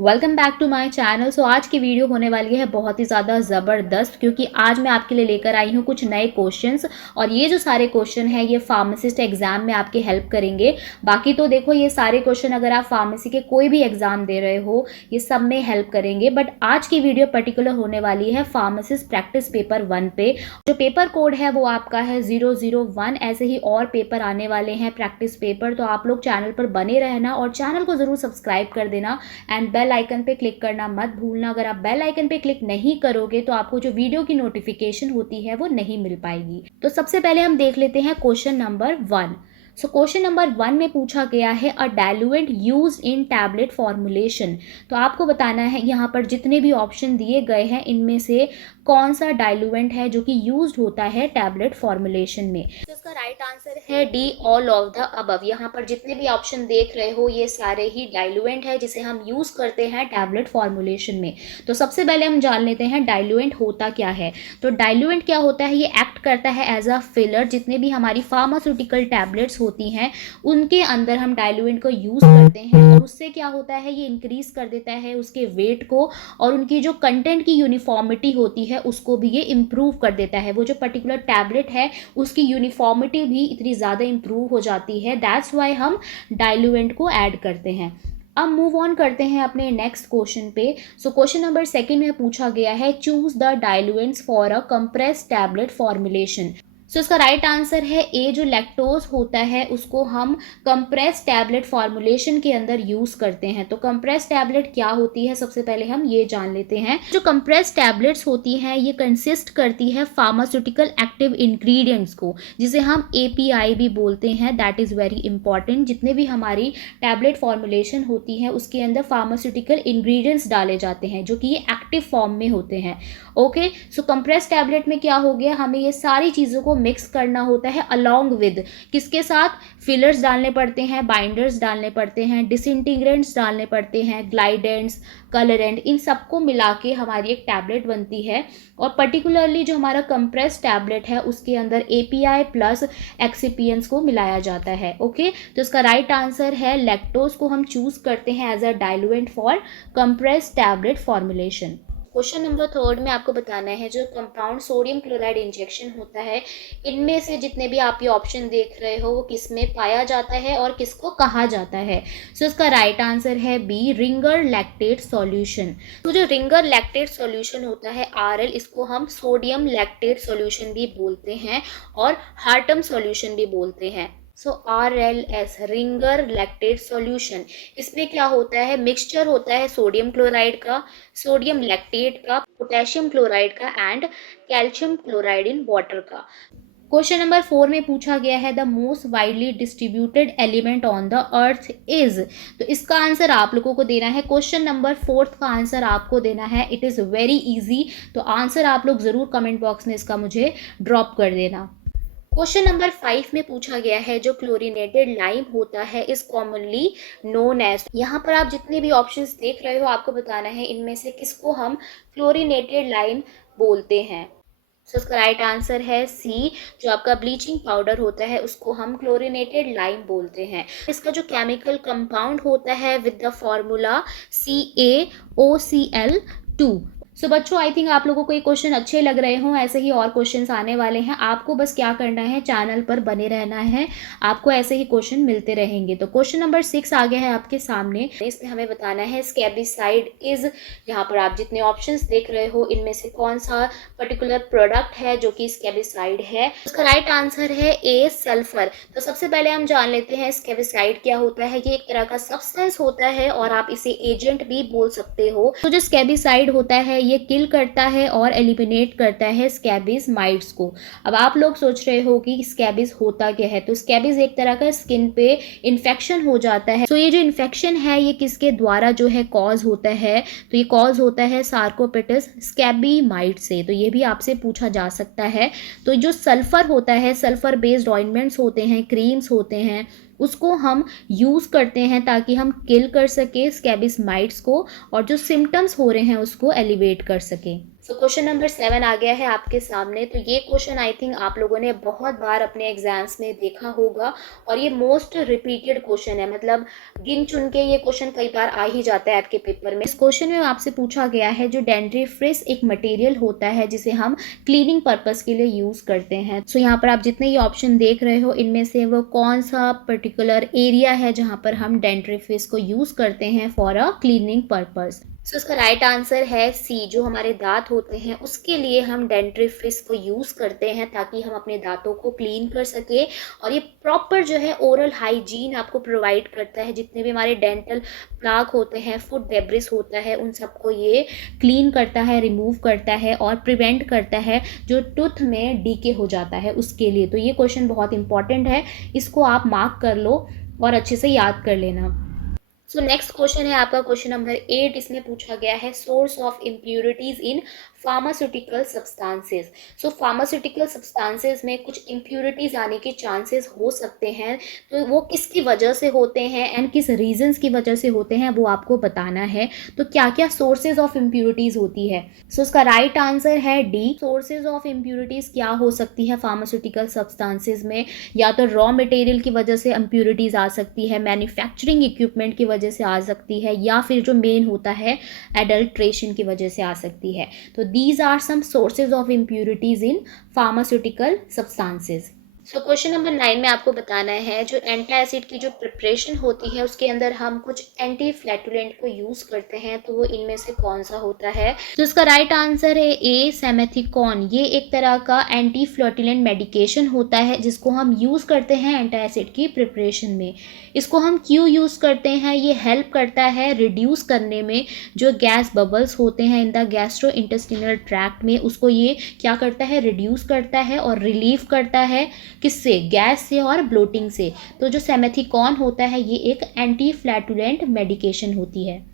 Welcome back to my channel. So आज की video होने वाली है बहुत ही ज़्यादा ज़बरदस्त, क्योंकि आज मैं आपके लिए लेकर आई हूँ कुछ नए क्वेश्चंस। और ये जो सारे क्वेश्चन हैं ये फार्मासिस्ट एग्जाम में आपकी हेल्प करेंगे। बाकी तो देखो, ये सारे क्वेश्चन अगर आप फार्मेसी के कोई भी एग्जाम दे रहे हो ये सब में हेल्प करेंगे, बट आज की वीडियो पर्टिकुलर होने वाली है फार्मासिस्ट प्रैक्टिस पेपर 1 पे। जो पेपर कोड है वो आपका है 001। ऐसे ही और पेपर आने वाले हैं प्रैक्टिस पेपर, तो आप लोग चैनल पर बने रहना और चैनल को ज़रूर सब्सक्राइब कर देना एंड बेल आइकन पे क्लिक करना मत भूलना। अगर आप बेल आइकन पे क्लिक नहीं करोगे तो आपको जो वीडियो की नोटिफिकेशन होती है वो नहीं मिल पाएगी। तो सबसे पहले हम देख लेते हैं question number 1। So question number 1 में पूछा गया है a diluent used in tablet formulation. तो आपको बताना है यहाँ पर जितने भी ऑप्शन दिए गए हैं इनमें से कौन सा डाइल्यूएंट है जो कि यूज्ड होता है टैबलेट फॉर्मुलेशन में। तो इसका राइट आंसर है D, all of the above. यहाँ पर जितने भी ऑप्शन देख रहे हो ये सारे ही डाइल्यूएंट है जिसे हम यूज करते हैं टैबलेट फॉर्मुलेशन में। तो सबसे पहले हम जान लेते हैं डाइल्यूएंट होता क्या है। तो डाइल्यूएंट क्या होता है, ये एक्ट करता है एज अ फिलर। जितने भी हमारी फार्मास्यूटिकल टैबलेट्स होती हैं उनके अंदर हम डाइल्यूएंट को यूज करते हैं, और उससे क्या होता है ये इंक्रीज कर देता है उसके वेट को, और उनकी जो कंटेंट की यूनिफॉर्मिटी होती है उसको भी ये इम्प्रूव कर देता है। वो जो पर्टिकुलर टैबलेट है उसकी यूनिफॉर्मिटी भी इतनी ज़्यादा इम्प्रूव हो जाती है, दैट्स वाई हम डाइल्यूएंट को ऐड करते हैं। अब मूव ऑन करते हैं अपने नेक्स्ट क्वेश्चन पे। सो क्वेश्चन नंबर 2 में पूछा गया है choose the diluents for a compressed tablet formulation. So इसका राइट आंसर है ए, जो लैक्टोज होता है उसको हम कंप्रेस टैबलेट फॉर्मुलेशन के अंदर यूज करते हैं। तो कंप्रेस टैबलेट क्या होती है सबसे पहले हम ये जान लेते हैं। जो कंप्रेस टैबलेट्स होती हैं ये कंसिस्ट करती है फार्मास्यूटिकल एक्टिव इंग्रेडिएंट्स को, जिसे हम एपीआई भी बोलते हैं। That is very important. जितने भी हमारी टैबलेट फॉर्मुलेशन होती है उसके अंदर फार्मास्यूटिकल इंग्रेडिएंट्स डाले जाते हैं जो कि ये एक्टिव फॉर्म में होते हैं। ओके, सो कंप्रेस टैबलेट में क्या हो गया, हमें ये सारी चीज़ों को मिक्स करना होता है अलोंग विद किसके साथ, फिलर्स डालने पड़ते हैं, बाइंडर्स डालने पड़ते हैं, डिसइंटीग्रेंट्स डालने पड़ते हैं, ग्लाइडेंट्स, कलरेंट, इन सबको मिला के हमारी एक टैबलेट बनती है। और पर्टिकुलरली जो हमारा कंप्रेस टैबलेट है उसके अंदर एपीआई प्लस एक्सिपियंट्स को मिलाया जाता है। ओके, तो इसका राइट आंसर है लैक्टोज को हम चूज करते हैं as a diluent for compress tablet formulation. Question number 3 में आपको बताना है जो कंपाउंड सोडियम क्लोराइड इंजेक्शन होता है इनमें से जितने भी आप ये ऑप्शन देख रहे हो वो किस में पाया जाता है और किसको कहा जाता है। सो इसका राइट आंसर है बी, रिंगर लैक्टेट सॉल्यूशन। तो जो रिंगर लैक्टेट सॉल्यूशन होता है आरएल, इसको हम सोडियम लैक्टेट सॉल्यूशन भी बोलते हैं और हार्टम सॉल्यूशन भी बोलते हैं। सो RLS, रिंगर लैक्टेट सॉल्यूशन, इसमें क्या होता है, मिक्सचर होता है सोडियम क्लोराइड का, सोडियम लैक्टेट का, पोटेशियम क्लोराइड का and calcium chloride in water का। क्वेश्चन नंबर 4 में पूछा गया है the most widely distributed element on the earth is. तो इसका आंसर आप लोगों को देना है। क्वेश्चन नंबर 4 का आंसर आपको देना है। इट इज़ वेरी इजी, तो आंसर आप लोग ज़रूर कमेंट बॉक्स में इसका मुझे ड्रॉप कर देना। क्वेश्चन नंबर 5 में पूछा गया है जो क्लोरीनेटेड लाइम होता है इज कॉमनली नोन एज। यहाँ पर आप जितने भी ऑप्शंस देख रहे हो आपको बताना है इनमें से किसको हम क्लोरीनेटेड लाइम बोलते हैं। सो इसका राइट आंसर है सी, जो आपका ब्लीचिंग पाउडर होता है उसको हम क्लोरीनेटेड लाइम बोलते हैं। इसका जो केमिकल कंपाउंड होता है विद द फॉर्मूला CaOCl2। सो बच्चों, आई थिंक आप लोगों को ये क्वेश्चन अच्छे लग रहे हों। ऐसे ही और क्वेश्चंस आने वाले हैं, आपको बस क्या करना है, चैनल पर बने रहना है, आपको ऐसे ही क्वेश्चन मिलते रहेंगे। तो क्वेश्चन नंबर 6 आ गया है आपके सामने। इसमें हमें बताना है स्कैबिसाइड इज। यहाँ पर आप जितने ऑप्शंस देख रहे हो इनमें से कौन सा पर्टिकुलर प्रोडक्ट है जो कि स्कैबिसाइड है। उसका राइट आंसर है ए, सल्फर। तो सबसे पहले हम जान लेते हैं स्कैबिसाइड क्या होता है। ये एक तरह का सब्सटेंस होता है और आप इसे एजेंट भी बोल सकते हो। तो जो स्कैबिसाइड होता है ये किल करता है और एलिमिनेट करता है स्कैबीज माइट्स को। अब आप लोग सोच रहे हो कि स्कैबीज होता क्या है। तो स्कैबीज एक तरह का स्किन पे इन्फेक्शन हो जाता है। तो ये जो इन्फेक्शन है ये किसके द्वारा जो है कॉज होता है, तो ये कॉज होता है सार्कोपिटस स्कैबी माइट से। तो ये भी आपसे पूछा जा सकता है। तो जो सल्फर होता है, सल्फर बेस्ड ऑइंटमेंट्स होते हैं, क्रीम्स होते हैं, उसको हम यूज़ करते हैं ताकि हम किल कर सके स्कैबिस माइट्स को और जो सिम्टम्स हो रहे हैं उसको एलिवेट कर सकें। सो क्वेश्चन नंबर 7 आ गया है आपके सामने। तो ये क्वेश्चन आई थिंक आप लोगों ने बहुत बार अपने एग्जाम्स में देखा होगा और ये मोस्ट रिपीटेड क्वेश्चन है, मतलब गिन चुन के ये क्वेश्चन कई बार आ ही जाता है आपके पेपर में। इस क्वेश्चन में आपसे पूछा गया है जो डेंड्रीफ्रिस एक मटेरियल होता है जिसे हम क्लीनिंग पर्पस के लिए यूज करते हैं। सो यहाँ पर आप जितने ये ऑप्शन देख रहे हो इनमें से वो कौन सा पर्टिकुलर एरिया है जहाँ पर हम डेंड्रीफ्रिस को यूज करते हैं फॉर अ क्लीनिंग पर्पस। सो इसका राइट आंसर है सी, जो हमारे दांत होते हैं उसके लिए हम डेंटिफ्रिस को यूज़ करते हैं ताकि हम अपने दांतों को क्लीन कर सके। और ये प्रॉपर जो है ओरल हाइजीन आपको प्रोवाइड करता है। जितने भी हमारे डेंटल प्लाक होते हैं, फूड डेब्रिस होता है, उन सबको ये क्लीन करता है, रिमूव करता है और प्रिवेंट करता है जो टूथ में डीके हो जाता है उसके लिए। तो ये क्वेश्चन बहुत इंपॉर्टेंट है, इसको आप मार्क कर लो और अच्छे से याद कर लेना। सो नेक्स्ट क्वेश्चन है आपका क्वेश्चन नंबर 8। इसमें पूछा गया है source of impurities in pharmaceutical substances. So pharmaceutical substances में कुछ इम्प्यूरिटीज आने के चांसेस हो सकते हैं, तो वो किसकी वजह से होते हैं एंड किस रीजंस की वजह से होते हैं वो आपको बताना है। तो क्या क्या सोर्सेज ऑफ इम्प्यूरिटीज होती है। सो उसका राइट आंसर है डी। सोर्सेज ऑफ इम्प्यूरिटीज क्या हो सकती है फार्मास्यूटिकल सब्सटेंसेस में, या तो रॉ मटेरियल की वजह से इम्प्यूरिटीज आ सकती है, मैन्युफैक्चरिंग इक्विपमेंट की वजह से आ सकती है, या फिर जो मेन होता है एडल्ट्रेशन की वजह से आ सकती है। तो these are some sources of impurities in pharmaceutical substances. So question number 9 में आपको बताना है जो एंटासिड की जो प्रिपरेशन होती है उसके अंदर हम कुछ एंटी फ्लैटुलेंट को यूज करते हैं, तो वो इनमें से कौन सा होता है। तो इसका राइट आंसर है ए, सेमेथिकॉन। ये एक तरह का एंटी फ्लैटुलेंट मेडिकेशन होता है जिसको हम यूज करते हैं एंटासिड की प्रिपरेशन में। इसको हम क्यों यूज करते हैं, ये हेल्प करता है रिड्यूस करने में जो गैस बबल्स होते हैं in the gastro intestinal tract में, उसको ये क्या करता है, रिड्यूस करता है और रिलीव करता है किससे, गैस से और ब्लोटिंग से। तो जो सेमेथिकॉन होता है ये एक एंटी फ्लैटुलेंट मेडिकेशन होती है।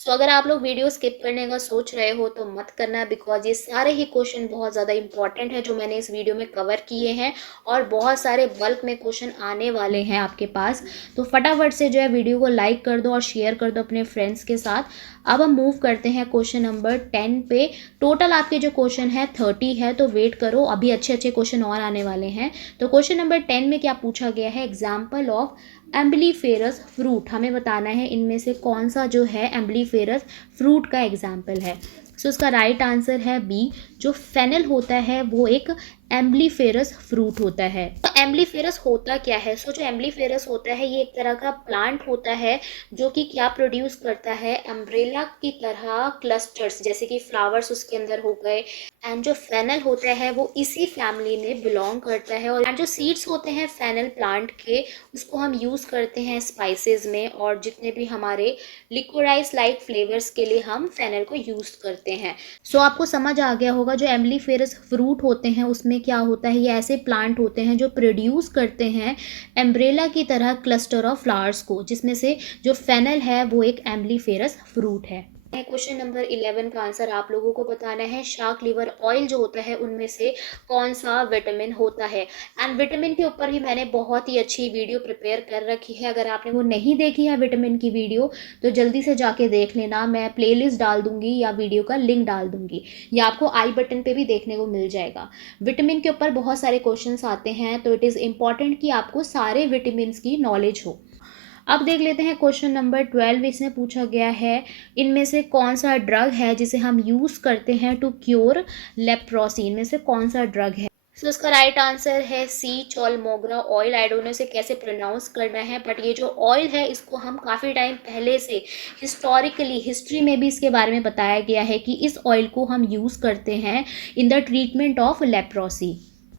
सो अगर आप लोग वीडियो स्किप करने का सोच रहे हो तो मत करना, बिकॉज ये सारे ही क्वेश्चन बहुत ज़्यादा इंपॉर्टेंट है जो मैंने इस वीडियो में कवर किए हैं और बहुत सारे बल्क में क्वेश्चन आने वाले हैं आपके पास। तो फटाफट से जो है वीडियो को लाइक कर दो और शेयर कर दो अपने फ्रेंड्स के साथ। अब हम मूव करते हैं क्वेश्चन नंबर 10 पे। टोटल आपके जो क्वेश्चन है 30 है, तो वेट करो, अभी अच्छे अच्छे क्वेश्चन और आने वाले हैं। तो क्वेश्चन नंबर 10 में क्या पूछा गया है, एग्जाम्पल ऑफ एम्बलीफेरस फ्रूट। हमें बताना है इनमें से कौन सा जो है एम्बलीफेरस फ्रूट का एग्जाम्पल है। सो इसका राइट आंसर है बी, जो फेनल होता है वो एक एम्बलीफेरस फ्रूट होता है। तो एम्बलीफेरस होता क्या है। सो जो एम्बलीफेरस होता है ये एक तरह का प्लांट होता है जो कि क्या प्रोड्यूस करता है, अम्ब्रेला की तरह क्लस्टर्स, जैसे कि फ्लावर्स उसके अंदर हो गए। एंड जो फेनल होता है वो इसी फैमिली में बिलोंग करता है। और जो सीड्स होते हैं फेनल प्लांट के, उसको हम यूज़ करते हैं स्पाइसेस में, और जितने भी हमारे लिक्विडाइज लाइक फ्लेवर्स के लिए हम फेनल को यूज़ करते हैं। सो आपको समझ आ गया होगा जो एम्बलीफेरस फ्रूट होते हैं उसमें क्या होता है, ये ऐसे प्लांट होते हैं जो प्रोड्यूस करते हैं एम्ब्रेला की तरह क्लस्टर ऑफ फ्लावर्स को, जिसमें से जो फेनल है वो एक एम्बलीफेरस फ्रूट है। क्वेश्चन नंबर 11 का आंसर आप लोगों को बताना है, शार्क लिवर ऑयल जो होता है उनमें से कौन सा विटामिन होता है। एंड विटामिन के ऊपर भी मैंने बहुत ही अच्छी वीडियो प्रिपेयर कर रखी है, अगर आपने वो नहीं देखी है विटामिन की वीडियो तो जल्दी से जाके देख लेना। मैं प्लेलिस्ट डाल दूंगी या वीडियो का लिंक डाल दूंगी, या आपको आई बटन पे भी देखने को मिल जाएगा। विटामिन के ऊपर बहुत सारे क्वेश्चंस आते हैं, तो इट इज़ इम्पॉर्टेंट कि आपको सारे विटामिन की नॉलेज हो। अब देख लेते हैं क्वेश्चन नंबर 12। इसमें पूछा गया है इनमें से कौन सा ड्रग है जिसे हम यूज़ करते हैं टू क्योर लेप्रोसी। इनमें से कौन सा ड्रग है। सो इसका राइट आंसर है सी, चोलमोग्रा ऑयल। आई डोंट नो इसे कैसे प्रोनाउंस करना है, बट ये जो ऑयल है इसको हम काफ़ी टाइम पहले से हिस्टोरिकली हिस्ट्री में भी इसके बारे में बताया गया है कि इस ऑयल को हम यूज़ करते हैं in the treatment of leprosy.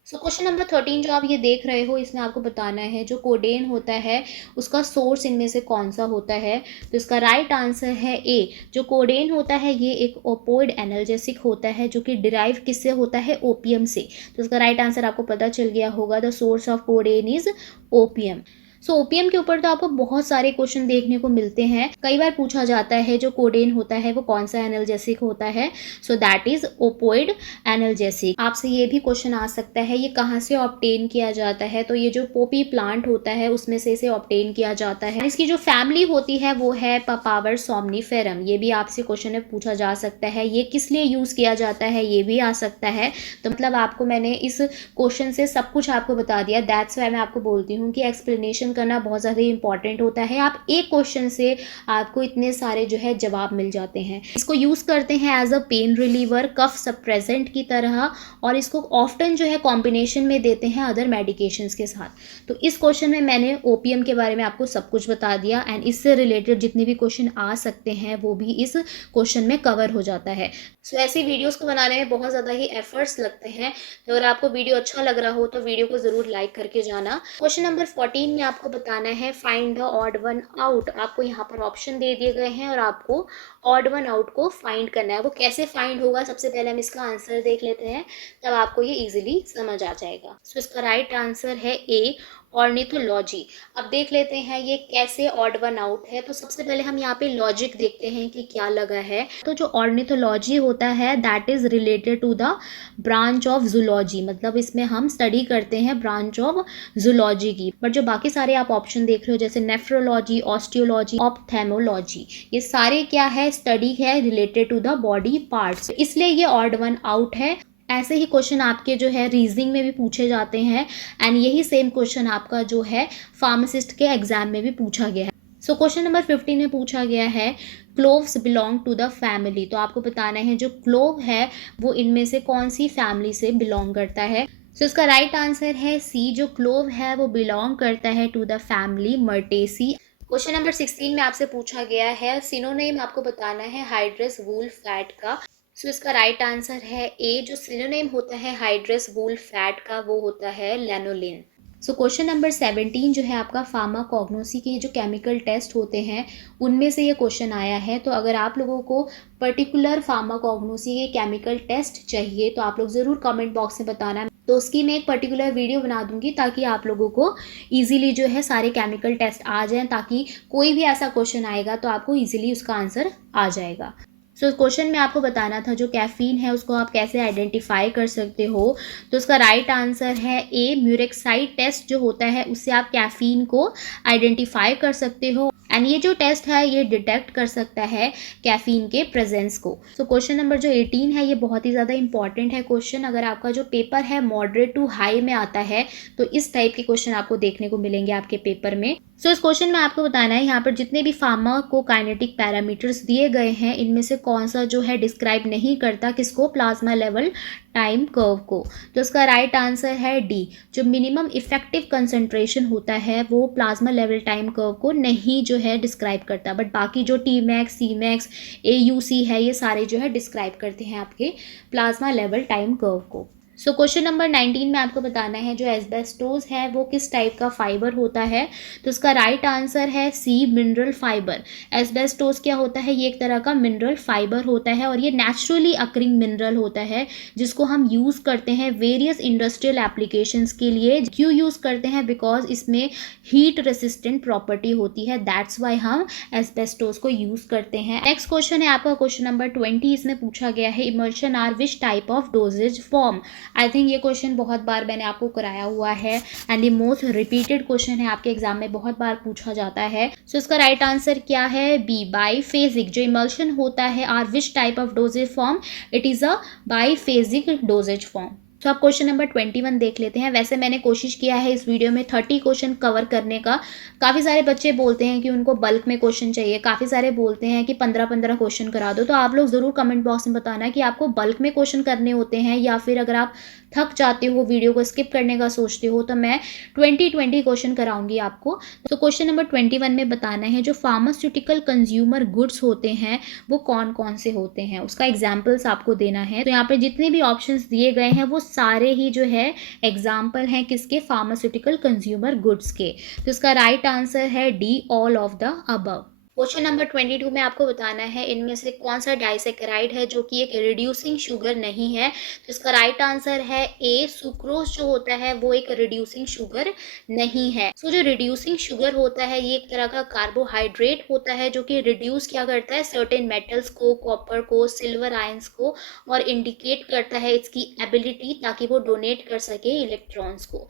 So question number 13 जो आप ये देख रहे हो इसमें आपको बताना है जो कोडेन होता है उसका सोर्स इनमें से कौन सा होता है। तो इसका राइट आंसर है ए, जो कोडेन होता है ये एक ओपोइड एनाल्जेसिक होता है जो कि डिराइव किससे होता है, ओपियम से। तो इसका राइट आंसर आपको पता चल गया होगा, the source of codeine is opium. So opium के ऊपर तो आपको बहुत सारे क्वेश्चन देखने को मिलते हैं। कई बार पूछा जाता है जो कोडेन होता है वो कौन सा एनाल्जेसिक होता है, so that is opioid analgesic. आपसे ये भी क्वेश्चन आ सकता है ये कहाँ से ऑब्टेन किया जाता है, तो ये जो पोपी प्लांट होता है उसमें से इसे ऑब्टेन किया जाता है। इसकी जो फैमिली होती है वो है पापावर सोमनीफेरम। ये भी आपसे क्वेश्चन में पूछा जा सकता है। ये किस लिए यूज किया जाता है ये भी आ सकता है। तो मतलब आपको मैंने इस क्वेश्चन से सब कुछ आपको बता दिया। दैट्स वाई मैं आपको बोलती हूँ कि एक्सप्लेनेशन करना बहुत ज़्यादा इंपॉर्टेंट होता है। आप एक क्वेश्चन से आपको इतने सारे जो है जवाब मिल जाते हैं। इसको यूज़ करते हैं as a pain reliever, cough suppressant की तरह, और इसको ऑफ्टन जो है कॉम्बिनेशन में देते हैं अदर मेडिकेशंस के साथ। तो इस क्वेश्चन में मैंने ओपीएम के बारे में आपको सब कुछ बता दिया एंड इससे रिलेटेड जितने भी क्वेश्चन आ सकते हैं वो भी इस क्वेश्चन में कवर हो जाता है। सो ऐसी वीडियोस को बनाने में बहुत ज़्यादा ही एफर्ट्स लगते हैं। तो अगर आपको वीडियो अच्छा लग रहा हो तो वीडियो को ज़रूर लाइक करके जाना। क्वेश्चन नंबर 14 में आपको बताना है find the odd one out. आपको यहाँ पर ऑप्शन दे दिए गए हैं और आपको ऑड वन आउट को फाइंड करना है। वो कैसे फाइंड होगा, सबसे पहले हम इसका आंसर देख लेते हैं, तब आपको ये इजीली समझ आ जाएगा। सो इसका राइट आंसर है ए, ऑर्निथोलॉजी। अब देख लेते हैं ये कैसे ऑड वन आउट है। तो सबसे पहले हम यहाँ पे लॉजिक देखते हैं कि क्या लगा है। तो जो ऑर्निथोलॉजी होता है that is related to the branch of zoology, मतलब इसमें हम स्टडी करते हैं ब्रांच ऑफ जूलॉजी की। बट जो बाकी सारे आप ऑप्शन देख रहे हो जैसे नेफ्रोलॉजी, ऑस्टियोलॉजी, ऑप्थेमोलॉजी, ये सारे क्या है, स्टडी है related to the body parts, इसलिए ये ऑड वन आउट है। ऐसे ही क्वेश्चन आपके जो है रीजनिंग में भी पूछे जाते हैं एंड यही सेम क्वेश्चन आपका जो है फार्मासिस्ट के एग्जाम में भी पूछा गया है। सो क्वेश्चन नंबर 15 में पूछा गया है cloves belong to the family. तो आपको बताना है जो क्लोव है वो इनमें से कौन सी फैमिली से बिलोंग करता है। सो इसका राइट आंसर है सी, जो क्लोव है वो बिलोंग करता है to the family Myrtaceae. Question number 16 में आपसे पूछा गया है सिनोनिम आपको बताना है हाइड्रस वूल फैट का। सो इसका राइट आंसर है ए, जो सिनोनिम होता है हाइड्रस वूल फैट का वो होता है लैनोलिन। सो क्वेश्चन नंबर 17 जो है आपका फार्माकोग्नोसी के जो केमिकल टेस्ट होते हैं उनमें से ये क्वेश्चन आया है। तो अगर आप लोगों को पर्टिकुलर फार्माकोग्नोसी के केमिकल टेस्ट चाहिए तो आप लोग ज़रूर कमेंट बॉक्स में बताना, तो उसकी मैं एक पर्टिकुलर वीडियो बना दूंगी ताकि आप लोगों को इजीली जो है सारे केमिकल टेस्ट आ जाएं, ताकि कोई भी ऐसा क्वेश्चन आएगा तो आपको इजीली उसका आंसर आ जाएगा। सो क्वेश्चन में आपको बताना था जो कैफीन है उसको आप कैसे आइडेंटिफाई कर सकते हो। तो उसका राइट आंसर है ए, म्यूरेक्साइड टेस्ट जो होता है उससे आप कैफीन को आइडेंटिफाई कर सकते हो एंड ये जो टेस्ट है ये डिटेक्ट कर सकता है कैफीन के प्रेजेंस को। सो क्वेश्चन नंबर जो 18 है ये बहुत ही ज़्यादा इंपॉर्टेंट है क्वेश्चन। अगर आपका जो पेपर है मॉडरेट टू हाई में आता है तो इस टाइप के क्वेश्चन आपको देखने को मिलेंगे आपके पेपर में। सो इस क्वेश्चन में आपको बताना है यहाँ पर जितने भी फार्माकोकाइनेटिक पैरामीटर्स दिए गए हैं इनमें से कौन सा जो है डिस्क्राइब नहीं करता किसको, प्लाज्मा लेवल टाइम कर्व को। तो इसका राइट आंसर है डी, जो मिनिमम इफेक्टिव कंसंट्रेशन होता है वो प्लाज्मा लेवल टाइम कर्व को नहीं जो है डिस्क्राइब करता, बट बाकी जो T max, C Max, AUC है ये सारे जो है डिस्क्राइब करते हैं आपके प्लाज्मा लेवल टाइम कर्व को। सो क्वेश्चन नंबर 19 में आपको बताना है जो एस्बेस्टोस है वो किस टाइप का फाइबर होता है। तो इसका राइट आंसर है सी, मिनरल फाइबर। एस्बेस्टोस क्या होता है, ये एक तरह का मिनरल फाइबर होता है और ये नेचुरली अकरिंग मिनरल होता है जिसको हम यूज़ करते हैं वेरियस इंडस्ट्रियल एप्लीकेशंस के लिए। क्यों यूज़ करते हैं, बिकॉज इसमें हीट रेसिस्टेंट प्रॉपर्टी होती है, दैट्स वाई हम एस्बेस्टोस को यूज़ करते हैं। नेक्स्ट क्वेश्चन है आपका क्वेश्चन नंबर 20, इसमें पूछा गया है emulsion are which type of dosage form. I think ये क्वेश्चन बहुत बार मैंने आपको कराया हुआ है एंड ये मोस्ट रिपीटेड क्वेश्चन है, आपके एग्जाम में बहुत बार पूछा जाता है। सो इसका राइट आंसर क्या है, बी, बाईफेजिक। जो इमल्शन होता है are which type of dosage form, it is a biphasic dosage form. तो आप क्वेश्चन नंबर 21 देख लेते हैं। वैसे मैंने कोशिश किया है इस वीडियो में 30 क्वेश्चन कवर करने का। काफ़ी सारे बच्चे बोलते हैं कि उनको बल्क में क्वेश्चन चाहिए, काफ़ी सारे बोलते हैं कि 15-15 क्वेश्चन करा दो। तो आप लोग ज़रूर कमेंट बॉक्स में बताना कि आपको बल्क में क्वेश्चन करने होते हैं या फिर अगर आप थक जाते हो, वीडियो को स्किप करने का सोचते हो, तो मैं 20 क्वेश्चन कराऊंगी आपको। तो क्वेश्चन नंबर 21 में बताना है जो फार्मास्यूटिकल कंज्यूमर गुड्स होते हैं वो कौन कौन से होते हैं, उसका एग्जाम्पल्स आपको देना है। तो यहाँ पे जितने भी ऑप्शंस दिए गए हैं वो सारे ही जो है एग्जाम्पल हैं किसके, फार्मास्यूटिकल कंज्यूमर गुड्स के। तो इसका राइट आंसर है D, all of the above. Question number 22 में आपको बताना है इनमें से कौन सा डाइसेकेराइड है जो कि एक रिड्यूसिंग शुगर नहीं है। तो इसका राइट आंसर है ए, सुक्रोज जो होता है वो एक रिड्यूसिंग शुगर नहीं है। सो जो रिड्यूसिंग शुगर होता है ये एक तरह का कार्बोहाइड्रेट होता है जो कि रिड्यूस क्या करता है, सर्टेन मेटल्स को, कॉपर को, सिल्वर आयंस को, और इंडिकेट करता है इसकी एबिलिटी ताकि वो डोनेट कर सके इलेक्ट्रॉन्स को।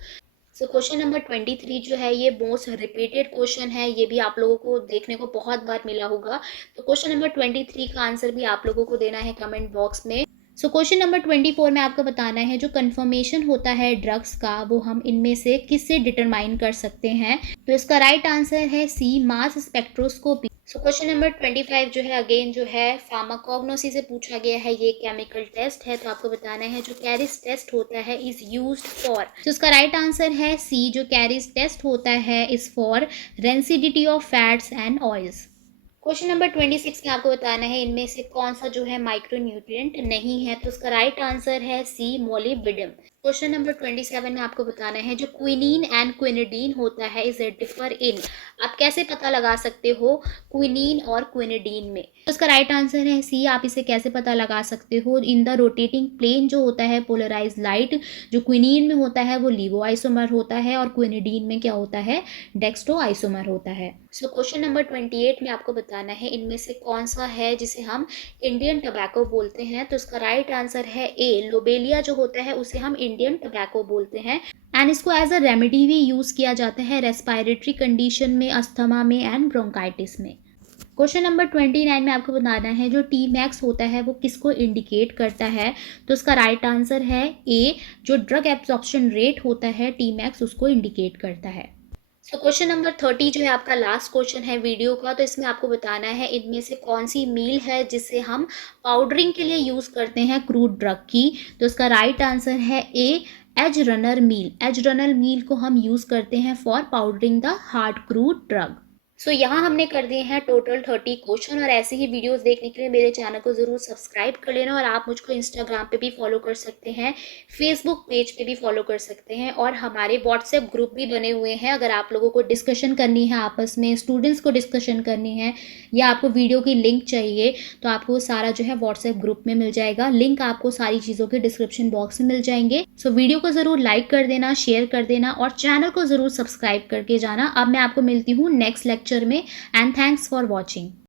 सो क्वेश्चन नंबर 23 जो है ये मोस्ट रिपीटेड क्वेश्चन है, ये भी आप लोगों को देखने को बहुत बार मिला होगा। तो क्वेश्चन नंबर 23 का आंसर भी आप लोगों को देना है कमेंट बॉक्स में। सो क्वेश्चन नंबर 24 में आपको बताना है जो कन्फर्मेशन होता है ड्रग्स का वो हम इनमें से किससे डिटरमाइन कर सकते हैं। तो इसका राइट आंसर है C, mass spectroscopy. So question number 25 जो है अगेन जो है फार्माकोग्नोसी से पूछा गया है, ये केमिकल टेस्ट है। तो आपको बताना है जो कैरिस टेस्ट होता है इज यूज्ड फॉर। तो इसका राइट आंसर है सी, जो कैरिस टेस्ट होता है is for rancidity of fats and oils. Question number 26 में आपको बताना है इनमें से कौन सा जो है माइक्रोन्यूट्रिएंट नहीं है। तो उसका राइट आंसर है सी, मोलिब्डेनम। क्वेश्चन नंबर 27 में आपको बताना है जो क्विनीन एंड क्विनिडीन होता है इज डिफर इन। आप कैसे पता लगा सकते हो क्विनीन और क्विनिडीन में। तो उसका राइट आंसर है सी, आप इसे कैसे पता लगा सकते हो, इन द रोटेटिंग प्लेन जो होता है पोलराइज लाइट। जो क्विनीन में होता है वो लिवो आइसोमर होता है और क्विनिडीन में क्या होता है, डेक्स्ट्रो आइसोमर होता है। सो क्वेश्चन नंबर 28 में आपको बताना है इनमें से कौन सा है जिसे हम इंडियन टबैको बोलते हैं। तो इसका राइट आंसर है ए, लोबेलिया जो होता है उसे हम इंडियन टबैको बोलते हैं एंड इसको एज अ रेमेडी भी यूज किया जाता है रेस्पिरेटरी कंडीशन में, अस्थमा में एंड ब्रोंकाइटिस में। क्वेश्चन नंबर 29 में आपको बताना है जो टी मैक्स होता है वो किसको इंडिकेट करता है। तो इसका राइट आंसर है ए, जो ड्रग एब्जॉर्प्शन रेट होता है टी मैक्स उसको इंडिकेट करता है। तो क्वेश्चन नंबर 30 जो है आपका लास्ट क्वेश्चन है वीडियो का। तो इसमें आपको बताना है इनमें से कौन सी मील है जिसे हम पाउडरिंग के लिए यूज़ करते हैं क्रूड ड्रग की। तो इसका राइट आंसर है A, edge runner mill. Edge runner mill को हम यूज़ करते हैं for powdering the hard crude drug. So यहाँ हमने कर दिए हैं टोटल 30 क्वेश्चन, और ऐसे ही वीडियोस देखने के लिए मेरे चैनल को ज़रूर सब्सक्राइब कर लेना। और आप मुझको इंस्टाग्राम पे भी फॉलो कर सकते हैं, फेसबुक पेज पे भी फॉलो कर सकते हैं, और हमारे व्हाट्सएप ग्रुप भी बने हुए हैं। अगर आप लोगों को डिस्कशन करनी है आपस में, स्टूडेंट्स को डिस्कशन करनी है, या आपको वीडियो की लिंक चाहिए, तो आपको सारा जो है व्हाट्सएप ग्रुप में मिल जाएगा। लिंक आपको सारी चीज़ों के डिस्क्रिप्शन बॉक्स में मिल जाएंगे। सो वीडियो को ज़रूर लाइक कर देना, शेयर कर देना, और चैनल को ज़रूर सब्सक्राइब करके जाना। अब मैं आपको मिलती हूँ नेक्स्ट लेक्चर में, and thanks for watching.